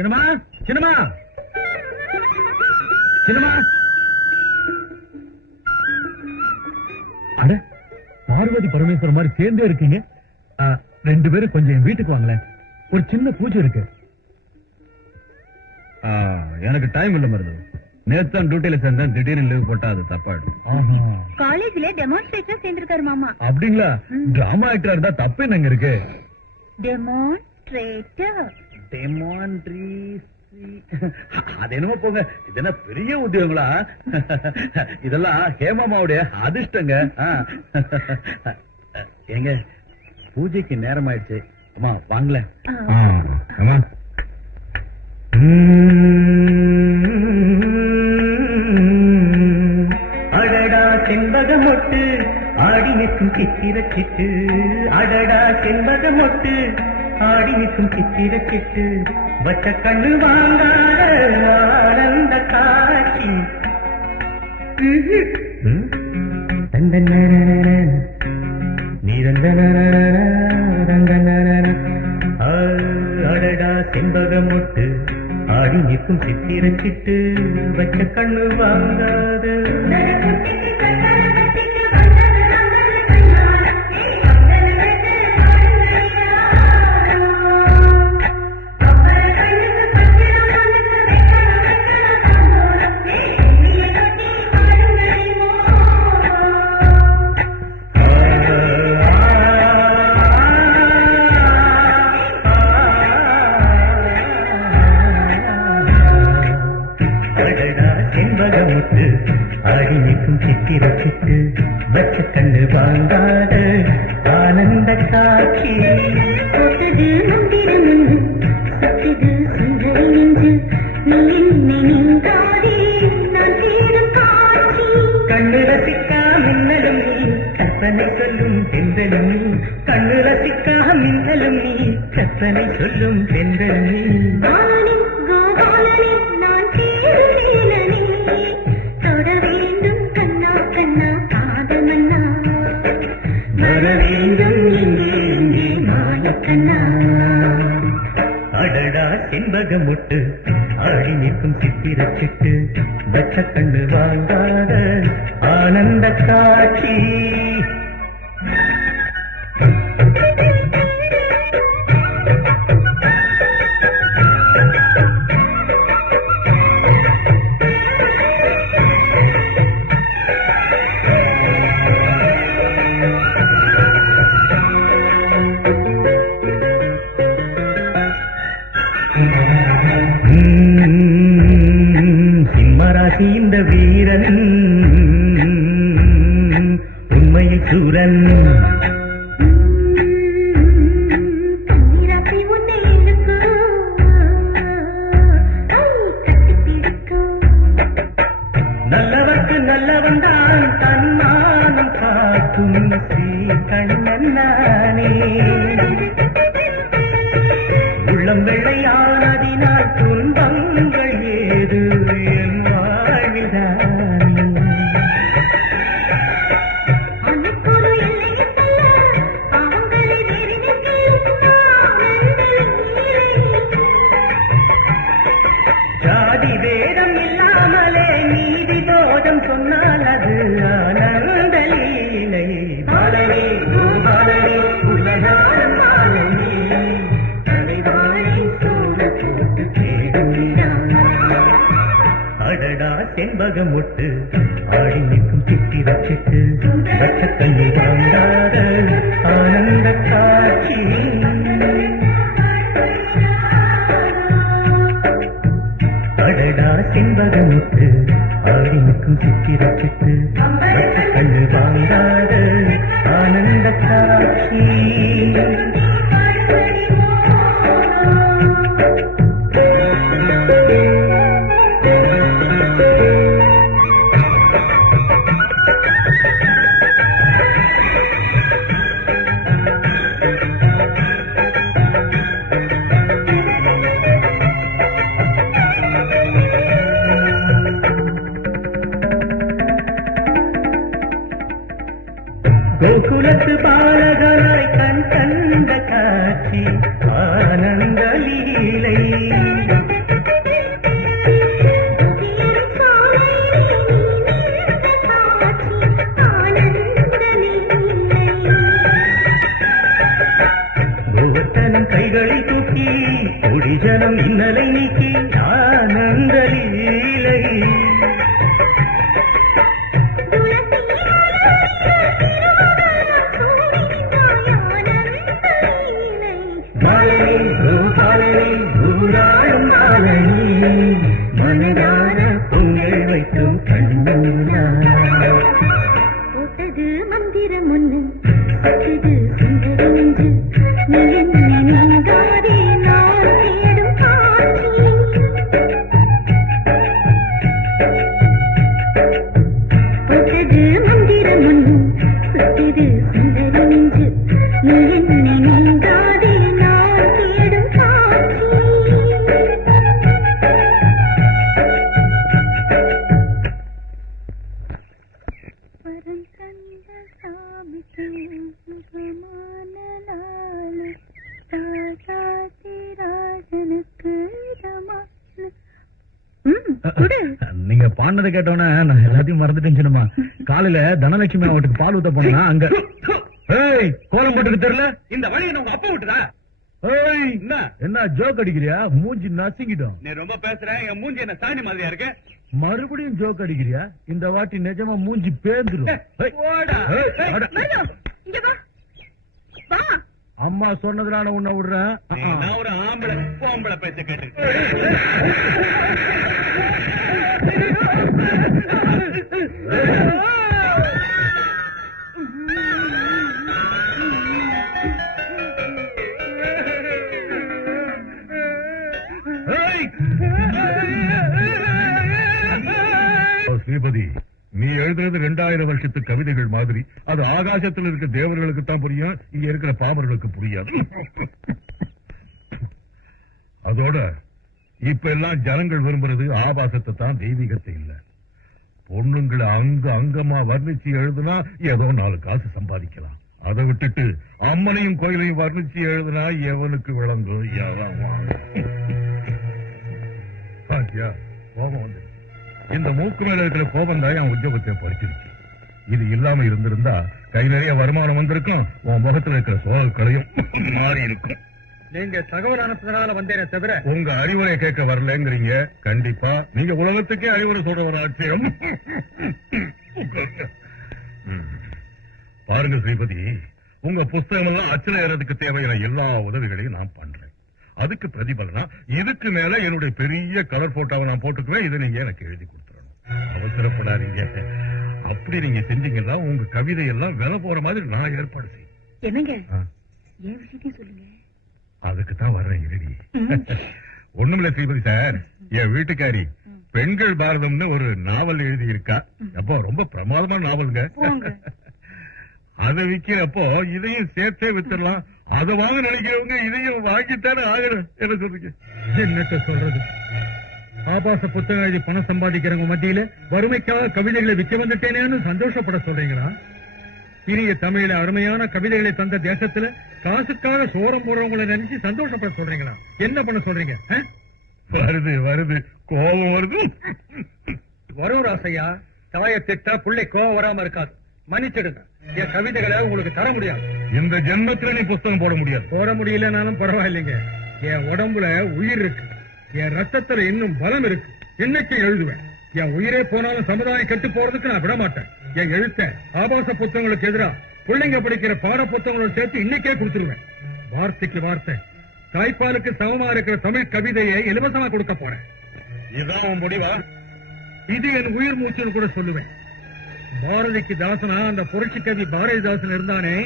சின்னமா சின்னமா சின்னமா. அட, பார்வதி பரமேஸ்வரர் மாதிரி சேர்ந்தே இருக்கீங்க. ரெண்டு பேரும் கொஞ்சம் என் வீட்டுக்கு வாங்களேன், ஒரு சின்ன பூஜை இருக்கு. எனக்கு டைம் இல்ல மருது. நேத்தான் டியூட்டில சேர்ந்தேன், திடீர்னு லீவ் போட்டா அது தப்பாயிடும். காலேஜ்ல டெமான்ஸ்ட்ரேஷன் சேர்ந்திருக்காரு மாமா. அப்படிங்களா? டிராமா ஆக்டரா இருந்தா தப்பு என்னங்க இருக்கு? டெமான்ஸ்ட்ரேட்டர் அது என்னமோ போங்க, இது என்ன பெரிய உத்தியோகங்களா? இதெல்லாம் ஹேமாமாவுடைய அதிர்ஷ்டங்க. எங்க பூஜைக்கு நேரம் ஆயிடுச்சு. அம்மா வாங்கல. அடடா செண்பக மொட்டு ஆடி நிற்கும் சித்திர சிட்டு, அடடா செண்பக மொட்டு ஆடி நிற்கும் சித்திர சிட்டு, வச்ச கண்ணு வாங்காத ஆனந்த காட்சி. அடடா செண்பக மொட்டு ஆடி நிற்கும் சித்திர சிட்டு, வச்ச கண்ணு வாங்காத. செண்பகமுட்டு ஆடி நிற்கும் சித்திர சிட்டு, வச்ச கண்ணு வாங்காத ஆனந்த காட்சி. சொட்டுது மந்திரம் ஒன்று, சத்துது சுந்தர நெஞ்சு, நீங்காதே நான் தேடும் காட்சி. கண்ணு ரசிக்கா மின்னலும் நீ, கற்பனை சொல்லும் பெண்களும் நீ. கண்ணு ரசிக்கா மின்னலும் நீ, கற்பனை சொல்லும் பெண்களும் நீ. பாலனே கோபாலனே நான் தேடுவேனே, தொட வேண்டும் கண்ணா கண்ணா காதல் மன்னா, வர வேண்டும் இங்கே இங்கே மாய கண்ணா. அடடா செண்பகமுட்டு ஆடி நிற்கும் சித்திர சிட்டு, வச்ச கண்ணு வாங்காத ஆனந்த காட்சி. சிம்மராசி இந்த வீரன் உண்மையை சூரன். கண்ணீராசை ஒன்னே இருக்கு, கட்டி பிடிக்கும். நல்லவர்க்கு நல்லவன் தான் தன்மானம் காக்கும் ஸ்ரீ கண்ணன் நானே. உள்ளம் வெள்ளையானதினால் துன்பங்கள் ஏது என் வாழ்வில்தானே. அன்னைக்கொரு எல்லையை சொல்ல, பாவங்களை ஜாதி வேதம் இல்லாமலே நீதி போதம் சொன்னால் அது ஆனந்த லீலை. பாலனே பாலனே உலகாரம் பாலனே, தலைவாழை சோழ போட்டு தேடுகிறான். அடடா செண்பகமுட்டு ஆடி நிற்கும் சித்திர சிட்டு, வச்ச கண்ணி வாங்காத ஆனந்த காட்சி. அடடா செண்பகமுட்டு ஆடி நிற்கும் சித்திர சிட்டு, வச்ச கண்ணு வாங்காத ஆனந்த காட்சி. கோகுலத்து பாலகனாய் கண் கண்ட காட்சி ஆனந்த லீலை. கொடி ஜனம் இன்னலை நீக்கி ஆனந்த லீலை மனதார பொங்கல் வைக்கும் கண்ணா போட்டது மந்திரம் ஒண்ணு பட்டது சுந்தரி நெஞ்சு நீங்காதே நான் தேடும் காட்சி போட்டது மந்திரம் ஒண்ணு சுத்தது சுந்தரி நெஞ்சு நீங்காதே நான் தேடும் காட்சி நீங்க பாடினதை கேட்டோன்னே நான் எல்லாத்தையும் மறந்துட்டேன் சின்னம்மா. காலையில தனலட்சுமி அவட்டுக்கு பால் ஊத்த போனா அங்க ஏய் கோலம் போட்டுக்கு தெரியல. இந்த வழி என்ன உங்க அப்பா விட்டுதா? ஏய் என்ன என்ன ஜோக் அடிக்கிறியா? மூஞ்சி நசிங்கிட்டோம். நீ ரொம்ப பேசுற. என் மூஞ்சி என்ன சாணி மாதிரியா இருக்கு? மறுபடியும் ஜோக் அடிக்கிறியா? இந்த வாட்டி நிஜமா மூஞ்சி பேந்துரும். ஏய், போடா. ஏய், அட. இங்க வா வா அம்மா சொன்னதுனால உன்னை விடுறேன். நான் ஒரு ஆம்பளை பொம்பளை பேச்ச கேட்டு ஸ்ரீபதி, நீ எழுதுறது 2000 வருஷத்து கவிதைகள் மாதிரி. அது ஆகாசத்தில் இருக்க தேவர்களுக்கு தான் புரியும், இங்க இருக்கிற பாமர்களுக்கு புரியாது. அதோட இப்ப எல்லாம் ஜனங்கள் விரும்புறது ஆபாசத்தை தான், தெய்வீகத்தை இல்ல. பொண்ணுங்களை அங்கமா வர்ணிச்சு எழுதுனா ஏதோ 4 காசு சம்பாதிக்கலாம். அதை விட்டுட்டு அம்மனையும் கோயிலையும் வர்ணிச்சு எழுதுனா எவனுக்கு விளங்கும்? கோபம் வந்து இந்த மூக்கு மேல இருக்கிற கோபம் தான் என் உத்தியோகத்தை படிச்சிருச்சு. இது இல்லாம இருந்திருந்தா கை நிறைய வருமானம் வந்திருக்கும், உன் முகத்துல இருக்கிற சோகக்களையும் மாறி இருக்கும். நீங்க தகவல் அனுப்புறதுனால வந்தேனே தவிர உங்க அறிவுரை கேட்க வரலங்கிறீங்க. கண்டிப்பா நீங்க உலகத்துக்கே அறிவுரை சொல்ற ஒரு ஆட்சியம். பாருங்க ஸ்ரீபதி, உங்க புஸ்தகம் எல்லாம் அச்சல ஏறதுக்கு தேவையான எல்லா உதவிகளையும் நான் பண்றேன். அதுக்கு பிரதிபலனா இதுக்கு மேல என்னுடைய பெரிய கலர் போட்டோவை நான் போட்டுக்குவேன். இதை நீங்க எனக்கு எழுதி கொடுத்துடணும். அவசரப்படாதீங்க. அப்படி நீங்க செஞ்சீங்கன்னா உங்க கவிதை எல்லாம் விலை போற மாதிரி நான் ஏற்பாடு செய்யும். என்னங்க ஏன் விஷயத்தையும் சொல்லுங்க. அதுக்குதான் வர்றேன். ரெடி ஒண்ணுமில்ல ஸ்ரீபதி சார், என் வீட்டுக்காரி பெண்கள் பாரதம்னு ஒரு நாவல் எழுதி இருக்கா. அப்போ ரொம்ப பிரமாதமான நாவலுங்க. அதை விக்கிறப்போ இதையும் சேர்த்தே வித்துடலாம். அதை வாங்க நினைக்கிறவங்க இதையும் வாங்கித்தானே ஆகணும். என்ன சொல்றீங்க? என்னத்த சொல்றது? ஆபாச புத்தகம் எழுதி பணம் சம்பாதிக்கிறவங்க மத்தியில வறுமைக்காக கவிதைகளை விற்க வந்துட்டேனேன்னு சந்தோஷப்பட சொல்றீங்களா? இனிய தமிழில அருமையான கவிதைகளை தந்த தேசத்துல காசுக்காக சோரம் போடுறவங்களை நினைச்சு சந்தோஷப்பட சொல்றீங்களா? என்ன பண்ண சொல்றீங்க? வருது வருது, கோபம் வருது. வரும் ராசையா. தாயை திட்டா பிள்ளை கோவம் வராம இருக்காது. மன்னிச்சிடுங்க, என் கவிதைகளை உங்களுக்கு தர முடியாது. இந்த ஜென்மத்துல நீ புஸ்தகம் போட முடியாது. போட முடியலனாலும் பரவாயில்லைங்க. என் உடம்புல உயிர் இருக்கு, என் ரத்தத்துல இன்னும் பலம் இருக்கு. என்னைக்கு எழுதுவேன். என் உயிரே போனாலும் சமுதாயம் கெட்டு போறதுக்கு நான் விட மாட்டேன். என் எழுத்த ஆபாச புத்தகங்களுக்கு எதிராக பிள்ளைங்க படிக்கிற பாட புத்தகங்களோட சேர்த்து இன்னைக்கே கொடுத்துருவேன். வார்த்தைக்கு வார்த்தை தாய்ப்பாலுக்கு சமமா இருக்கிற தமிழ் கவிதையை இலவசமா கொடுக்க போறேன். இதுதான் உன் முடிவா? இது என் உயிர் மூச்சுன்னு கூட சொல்லுவேன். பாரதிக்கு தாசனா அந்த புரட்சி கவி பாரதிதாசன் இருந்தானே,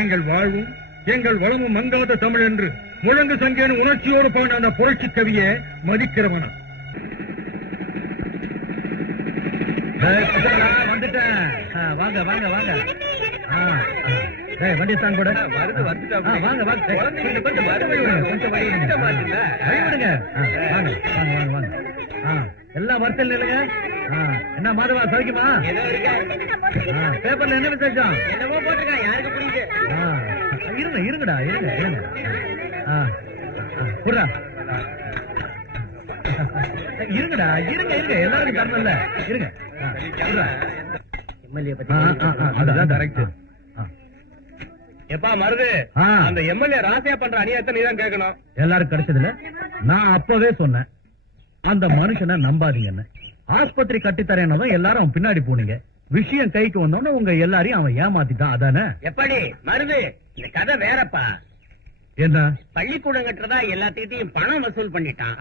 எங்கள் வாழ்வும் எங்கள் வளமும் மங்காத தமிழ் என்று முழங்கு சங்கேன்னு உணர்ச்சியோடு பாடின அந்த புரட்சி கவியை மதிக்கிறவனா? வந்துட்டேன். வாங்க வாங்க வாங்க. வண்டி தான் கூட வாங்க வாங்க. கொஞ்சம் வழி விடுங்க. வாங்க வாங்க வாங்க வாங்க. எல்லாம் வருத்தல் இல்லைங்க. என்ன மாதவா சௌக்கியமா? பேப்பர்ல என்ன விசேஷம்? என்னமோ போட்டிருக்காங்க, யாருக்கு புரியுது? இருங்க இருங்கடா, இருங்க இருங்க. புறா இருங்கடா, இருங்க இருங்க, எல்லாருக்கும் தரணும்ல. இருங்க. எம்எல்ஏ பத்தி அதுதான் கரெக்ட். எப்பா மருது ஆ. அந்த எம்எல்ஏ ராசியா பண்ற அநியாயத்தை நீதான் கேட்கணும். எல்லாரும் கிடைச்சதுல நான் அப்பவே சொன்னேன் அந்த மனுஷனை நம்பாதீங்கன்னு. ஆஸ்பத்திரி கட்டித்தரேன்னதும் எல்லாரும் அவன் பின்னாடி போனீங்க. விஷயம் கைக்கு வந்தோன்னு உங்க எல்லாரையும் அவன் ஏமாத்திட்டான். அதானே? எப்படி மருது இந்த கதை வேறப்பா. என்ன? பள்ளிக்கூடம் கட்டுறதா எல்லாத்துக்கிட்டையும் பணம் வசூல் பண்ணிட்டான்.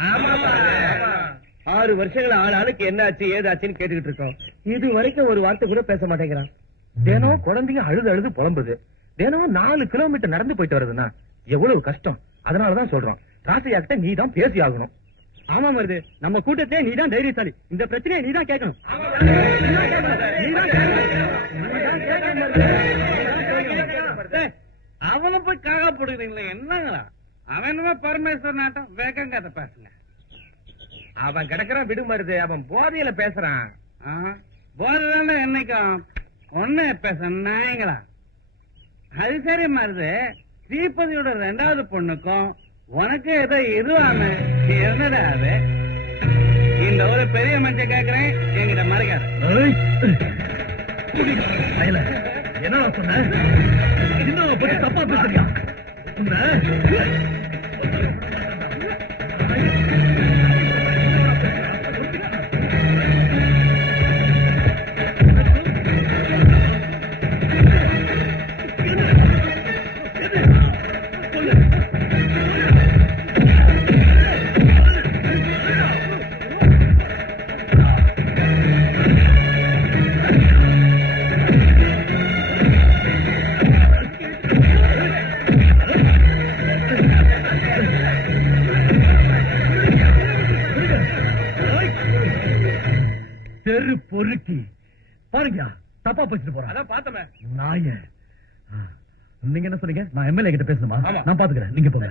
6 வருஷங்கள ஆளுக்கு என்ன ஆச்சு ஏதாச்சுன்னு கேட்டுக்கிட்டு இருக்கோம். இது வரைக்கும் ஒரு வார்த்தை கூட பேச மாட்டேங்கிறான். தினம் குழந்தைங்க அழுது அழுது புலம்புது. தினம் 4 கிலோமீட்டர் நடந்து போயிட்டு வருதுன்னா எவ்வளவு கஷ்டம். அதனாலதான் சொல்றோம் ராசையாக்கிட்ட நீ தான் பேசி ஆகணும். ஆமா மருது, நம்ம கூட்டத்தே நீதான் தைரியசாலி. இந்த பிரச்சனையை நீதான் கேட்கணும். அவனை போய் காக போடுறீங்களே என்னங்களா? அவனுமே பரமேஸ்வரன் நாட்டம் வேகங்க அதை பேசுங்க. அவன் கிடக்குறான் விடு மருது. அவன் போதையில பேசுறான். போதான என்னைக்கும் ஒண்ணு பேச நாயங்களா? அது சரி மருது, ஸ்ரீபதியோட 2வது பொண்ணுக்கும் உனக்கு ஏதோ இதுவானு என்னடா அது? இந்த ஒரு பெரிய மஞ்சள் கேக்குறேன் என்கிட்ட மறைக்காத. என்ன சொன்ன? இன்னும் பத்தி தப்பா பேசுறியா? தெரு பொறுக்கி பாருங்க, தப்பா பேசிட்டு போறேன். அதான் பார்த்தமே. நாய. நீங்க என்ன சொன்னீங்க? நான் எம்எல்ஏ கிட்ட பேசணுமா? நான் பாத்துக்கிறேன், நீங்க போங்க.